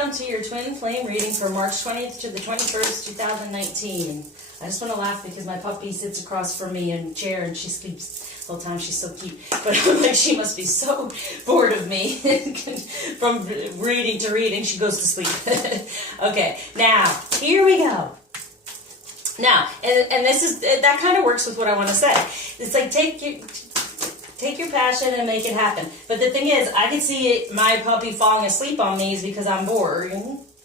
welcome to your twin flame reading for March 20th to the 21st, 2019. I just want to laugh because my puppy sits across from me in a chair and she sleeps the whole time. She's so cute. But I'm like, she must be so bored of me. From reading to reading, she goes to sleep. Okay, now, here we go. Now, and this is, that kind of works with what I want to say. It's like, take your passion and make it happen. But the thing is, I can see my puppy falling asleep on me is because I'm bored,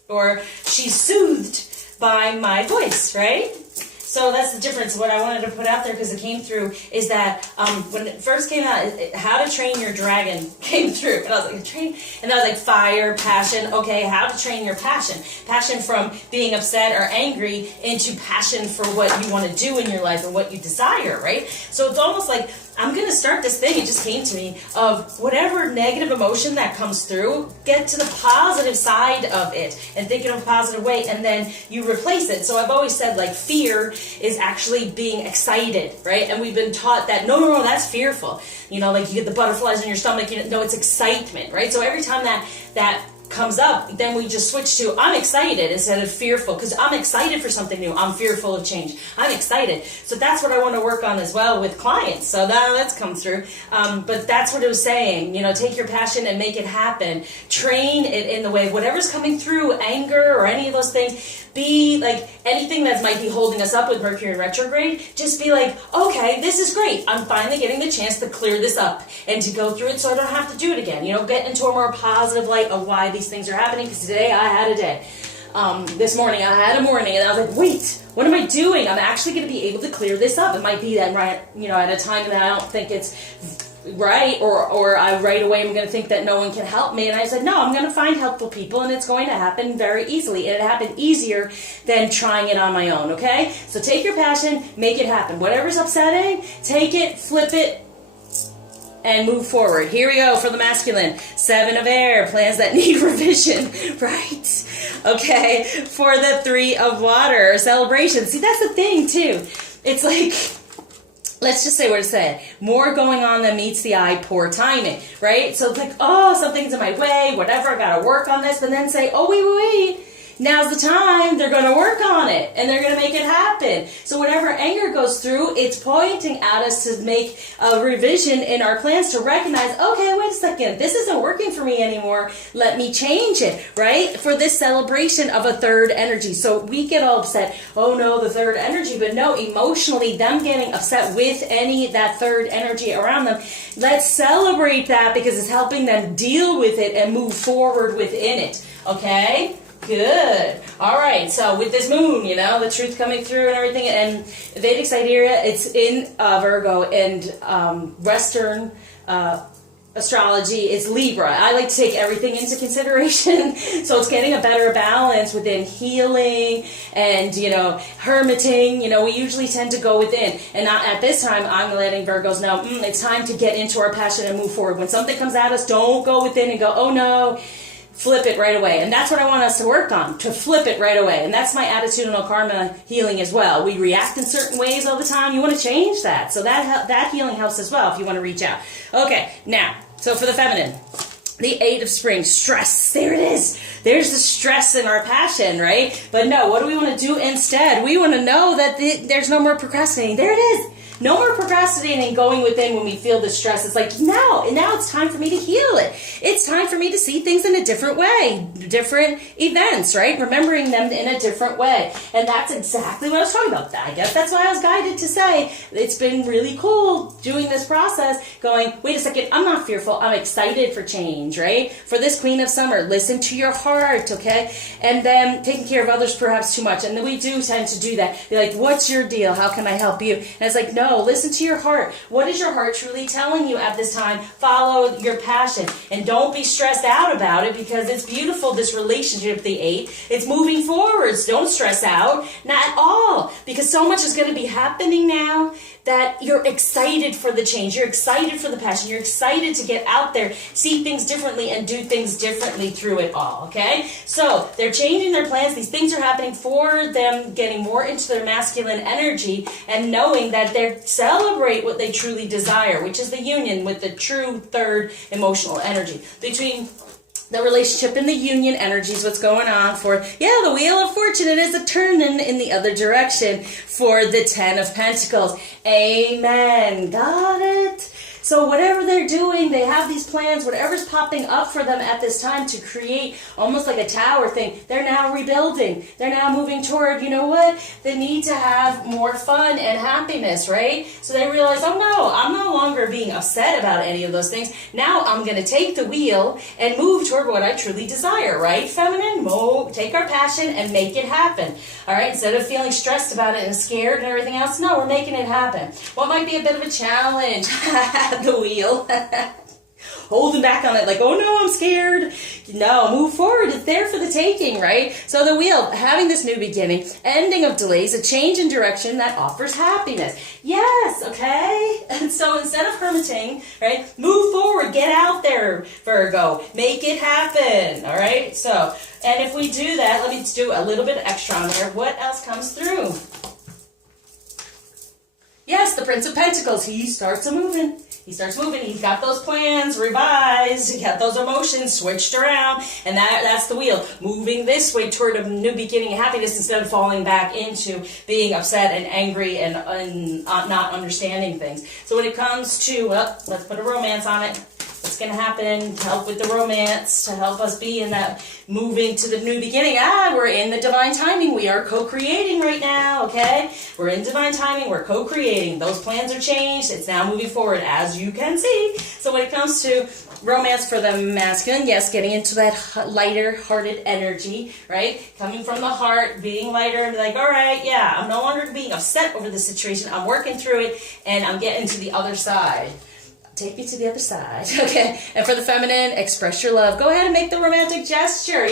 or she's soothed by my voice, right? So that's the difference. What I wanted to put out there, because it came through, is that when it first came out, How to Train Your Dragon came through. And I was like, and I was like, fire, passion. Okay, how to train your passion. Passion from being upset or angry into passion for what you want to do in your life and what you desire, right? So it's almost like, I'm going to start this thing, it just came to me, of whatever negative emotion that comes through, get to the positive side of it and think in a positive way, and then you replace it. So I've always said, like, fear is actually being excited, right? And we've been taught that, no, that's fearful. You know, like you get the butterflies in your stomach, no, it's excitement, right? So every time that comes up, then we just switch to I'm excited instead of fearful, because I'm excited for something new. I'm fearful of change. I'm excited. So that's what I want to work on as well with clients. So that's come through. But that's what it was saying. You know, take your passion and make it happen. Train it in the way, whatever's coming through, anger or any of those things, be like anything that might be holding us up with Mercury in retrograde, just be like, okay, this is great. I'm finally getting the chance to clear this up and to go through it so I don't have to do it again. You know, get into a more positive light of why these things are happening, because today I had a day. This morning I had a morning and I was like, wait, what am I doing? I'm actually going to be able to clear this up. It might be that right, you know, at a time that I don't think it's right, or I right away I'm going to think that no one can help me, and I said, no, I'm going to find helpful people, and it's going to happen very easily, and it happened easier than trying it on my own. Okay, so take your passion, make it happen. Whatever's upsetting, take it, flip it, and move forward. Here we go for the masculine. 7 of air, plans that need revision, right? Okay, for the 3 of water, celebration. See, that's the thing too. It's like, let's just say what it said. More going on than meets the eye, poor timing, right? So it's like, oh, something's in my way, whatever, I gotta work on this, but then say, oh, wait. Now's the time, they're going to work on it, and they're going to make it happen. So whenever anger goes through, it's pointing at us to make a revision in our plans, to recognize, okay, wait a second, this isn't working for me anymore, let me change it, right? For this celebration of a third energy. So we get all upset, oh no, the third energy, but no, emotionally, them getting upset with that third energy around them, let's celebrate that, because it's helping them deal with it and move forward within it, okay? Good. All right. So with this moon, you know, the truth coming through and everything, and Vedic sidereal, it's in Virgo, and Western astrology, it's Libra. I like to take everything into consideration. So it's getting a better balance within healing and, you know, hermiting. You know, we usually tend to go within. And not at this time, I'm letting Virgos know, it's time to get into our passion and move forward. When something comes at us, don't go within and go, oh no. Flip it right away. And that's what I want us to work on, to flip it right away. And that's my attitudinal karma healing as well. We react in certain ways all the time. You want to change that. So that healing helps as well if you want to reach out. Okay, now, so for the feminine, the 8 of spring, stress. There it is. There's the stress in our passion, right? But no, what do we want to do instead? We want to know that there's no more procrastinating. There it is. No more procrastinating, going within when we feel the stress. It's like, now it's time for me to heal it. It's time for me to see things in a different way, different events, right? Remembering them in a different way. And that's exactly what I was talking about. I guess that's why I was guided to say it's been really cool doing this process, going, wait a second, I'm not fearful. I'm excited for change, right? For this Queen of Summer, listen to your heart, okay? And then taking care of others perhaps too much. And then we do tend to do that. Be like, what's your deal? How can I help you? And it's like, no, listen to your heart. What is your heart truly telling you at this time? Follow your passion. And don't be stressed out about it, because it's beautiful, this relationship, the 8. It's moving forwards. Don't stress out. Not at all. Because so much is going to be happening now that you're excited for the change. You're excited for the passion. You're excited to get out there, see things differently, and do things differently through it all, okay? So they're changing their plans. These things are happening for them, getting more into their masculine energy and knowing that they celebrate what they truly desire, which is the union with the true third emotional energy between the relationship and the union energy is what's going on for, the Wheel of Fortune. It is a turning in the other direction for the Ten of Pentacles. Amen. Got it? So whatever they're doing, they have these plans, whatever's popping up for them at this time to create almost like a tower thing, they're now rebuilding. They're now moving toward, you know what? They need to have more fun and happiness, right? So they realize, oh no, I'm no longer being upset about any of those things. Now I'm going to take the wheel and move toward what I truly desire, right? Feminine, take our passion and make it happen. All right, instead of feeling stressed about it and scared and everything else, no, we're making it happen. What might be a bit of a challenge? The wheel. Holding back on it like, oh no, I'm scared. No, move forward. It's there for the taking, right? So the wheel, having this new beginning, ending of delays, a change in direction that offers happiness. Yes, okay? And so instead of hermiting, right, move forward, get out there, Virgo. Make it happen, all right? So, and if we do that, let me do a little bit extra on there. What else comes through? Yes, the Prince of Pentacles. He starts moving. He starts moving. He's got those plans revised. He got those emotions switched around. And that's the wheel. Moving this way toward a new beginning of happiness instead of falling back into being upset and angry and not understanding things. So when it comes to, let's put a romance on it. What's going to happen to help with the romance, to help us be in that moving to the new beginning? We're in the divine timing. We are co-creating right now, okay? We're in divine timing. We're co-creating. Those plans are changed. It's now moving forward, as you can see. So when it comes to romance for the masculine, yes, getting into that lighter-hearted energy, right? Coming from the heart, being lighter, and be like, all right, I'm no longer being upset over the situation. I'm working through it, and I'm getting to the other side. Take me to the other side, okay? And for the feminine, express your love. Go ahead and make the romantic gesture,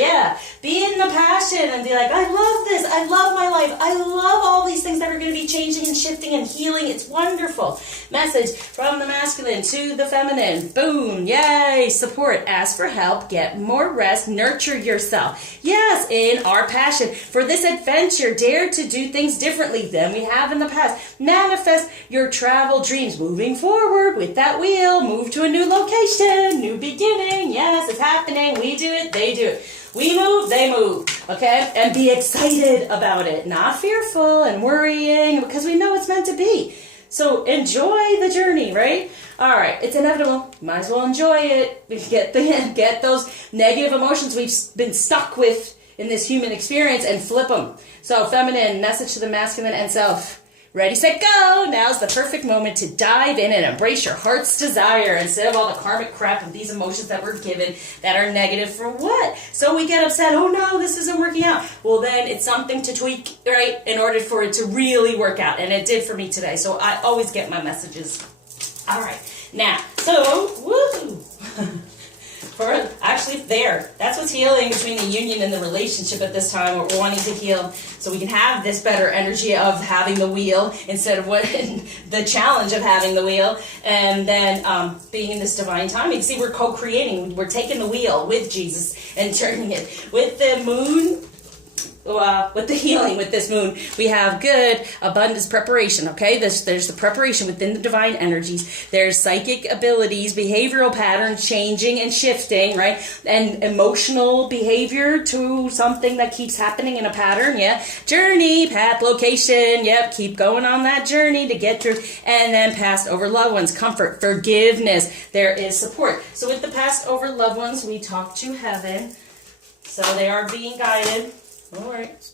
Be in the passion and be like, I love this. I love my life. I love all these things that are going to be changing and shifting and healing. It's wonderful. Message from the masculine to the feminine. Boom, yay, support. Ask for help. Get more rest. Nurture yourself. Yes, in our passion. For this adventure, dare to do things differently than we have in the past. Manifest your travel dreams. Moving forward with that wheel. Move to a new location, new beginning. Yes, it's happening. We do it, they do it. We move, they move. Okay? And be excited about it. Not fearful and worrying because we know it's meant to be. So enjoy the journey, right? All right, it's inevitable. Might as well enjoy it. Get those negative emotions we've been stuck with in this human experience and flip them. So feminine, message to the masculine and self. Ready, set, go! Now's the perfect moment to dive in and embrace your heart's desire instead of all the karmic crap of these emotions that we're given that are negative for what? So we get upset, oh no, this isn't working out. Well then it's something to tweak, right, in order for it to really work out. And it did for me today, so I always get my messages. All right, now, so, woo! That's what's healing between the union and the relationship at this time. We're wanting to heal so we can have this better energy of having the wheel instead of the challenge of having the wheel, and then being in this divine timing. See, we're co-creating. We're taking the wheel with Jesus and turning it with the moon. With the healing, with this moon, we have good abundance preparation, okay? There's the preparation within the divine energies. There's psychic abilities, behavioral patterns changing and shifting, right? And emotional behavior to something that keeps happening in a pattern, Journey, path, location, keep going on that journey to get through. And then passed over loved ones, comfort, forgiveness. There is support. So with the passed over loved ones, we talk to heaven. So they are being guided. All right.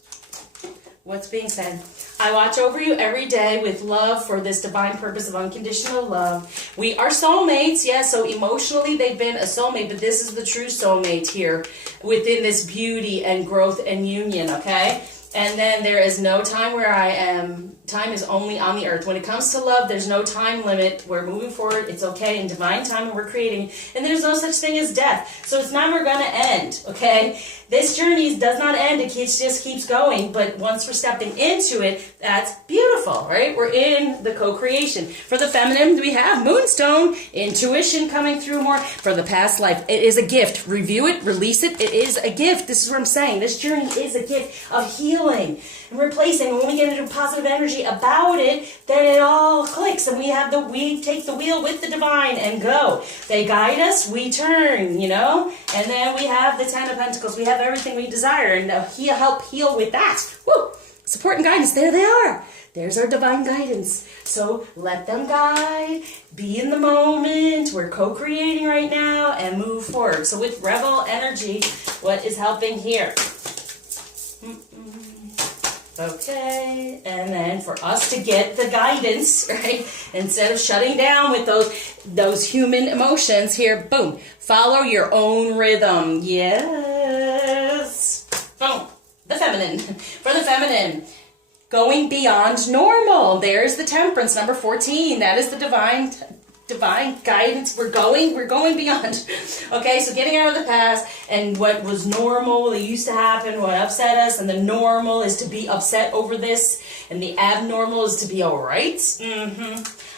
What's being said? I watch over you every day with love for this divine purpose of unconditional love. We are soulmates, so emotionally they've been a soulmate, but this is the true soulmate here within this beauty and growth and union, okay? And then there is no time where I am. Time is only on the earth. When it comes to love, there's no time limit. We're moving forward. It's okay. In divine time, we're creating. And there's no such thing as death. So it's never going to end, okay? This journey does not end. It just keeps going. But once we're stepping into it, that's beautiful, right? We're in the co-creation. For the feminine, we have moonstone, intuition coming through more. For the past life, it is a gift. Review it, release it. It is a gift. This is what I'm saying. This journey is a gift of healing. healing and replacing. And when we get into positive energy about it, then it all clicks, and we take the wheel with the divine and go. They guide us, we turn, you know, and then we have the Ten of Pentacles. We have everything we desire, and he'll help heal with that. Woo! Support and guidance, there they are. There's our divine guidance. So let them guide, be in the moment. We're co-creating right now and move forward. So with Rebel energy, what is helping here? Okay, and then for us to get the guidance, right, instead of shutting down with those human emotions here, boom, follow your own rhythm. Yes. Boom. The feminine. For the feminine, going beyond normal. There's the Temperance, number 14. That is the divine guidance. We're going beyond. Okay, so getting out of the past and what was normal, that used to happen, what upset us, and the normal is to be upset over this, and the abnormal is to be all right.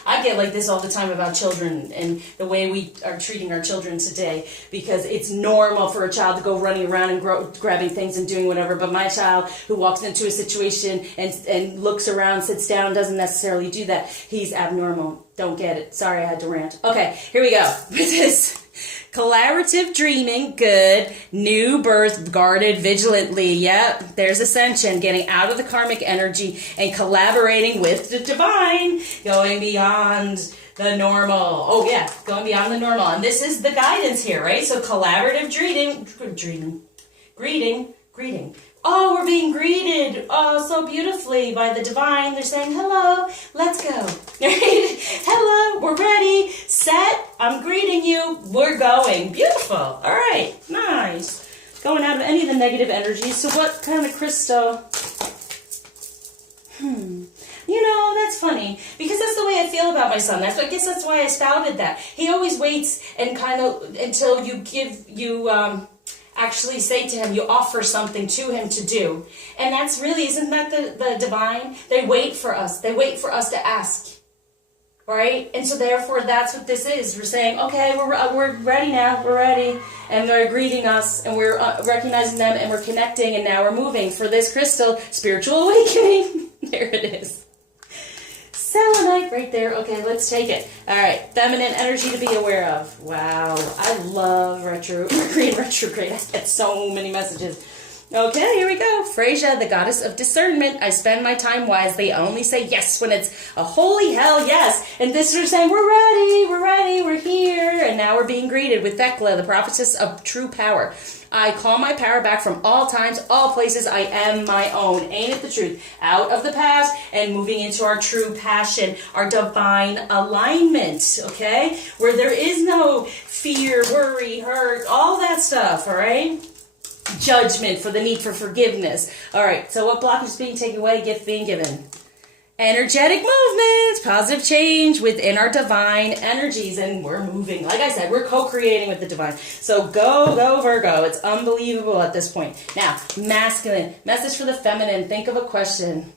I get like this all the time about children and the way we are treating our children today, because it's normal for a child to go running around and grabbing things and doing whatever, but my child who walks into a situation and looks around, sits down, doesn't necessarily do that. He's abnormal. Don't get it. Sorry, I had to rant. Okay, here we go. With this collaborative dreaming, good. New birth, guarded vigilantly. Yep, there's ascension, getting out of the karmic energy and collaborating with the divine, going beyond the normal. Oh yeah, going beyond the normal. And this is the guidance here, right? So collaborative greeting. Oh, we're being greeted, so beautifully by the divine. They're saying, hello, let's go. Right? Hello, we're ready, set, I'm greeting you, we're going. Beautiful. All right, nice. Going out of any of the negative energies. So what kind of crystal? You know, that's funny, because that's the way I feel about my son. I guess that's why I spouted that. He always waits and kind of until actually say to him, you offer something to him to do. And that's really, isn't that the divine? They wait for us. They wait for us to ask. Right? And so therefore, that's what this is. We're saying, okay, we're ready now. We're ready. And they're greeting us, and we're recognizing them, and we're connecting, and now we're moving for this crystal, spiritual awakening. There it is. Selenite right there. Okay, let's take it. All right, feminine energy to be aware of. Wow, I love Mercury in retrograde. I get so many messages. Okay, here we go. Freyja, the goddess of discernment. I spend my time wisely. I only say yes when it's a holy hell yes. And this is saying, we're ready, we're here. And now we're being greeted with Thecla, the prophetess of true power. I call my power back from all times, all places. I am my own. Ain't it the truth? Out of the past and moving into our true passion, our divine alignment, okay? Where there is no fear, worry, hurt, all that stuff, all right? Judgment, for the need for forgiveness. All right, so what block is being taken away, gift being given? Energetic movements, positive change within our divine energies, and we're moving. Like I said, we're co-creating with the divine. So go Virgo. It's unbelievable at this point. Now, masculine. Message for the feminine. Think of a question.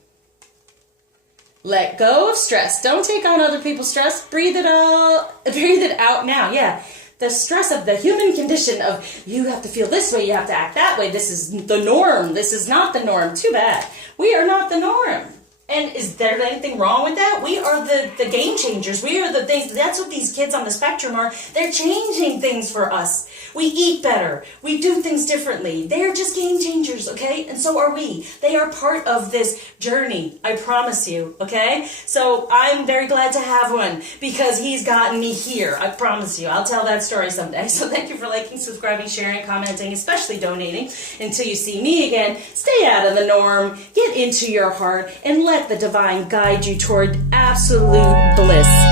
Let go of stress. Don't take on other people's stress. Breathe it out now. Yeah. The stress of the human condition of you have to feel this way, you have to act that way. This is the norm. This is not the norm. Too bad. We are not the norm. And is there anything wrong with that? We are the game changers. We are the things. That's what these kids on the spectrum are. They're changing things for us. We eat better. We do things differently. They're just game changers, okay? And so are we. They are part of this journey, I promise you, okay? So I'm very glad to have one because he's gotten me here, I promise you. I'll tell that story someday. So thank you for liking, subscribing, sharing, commenting, especially donating. Until you see me again, stay out of the norm, get into your heart, and let the divine guide you toward absolute bliss.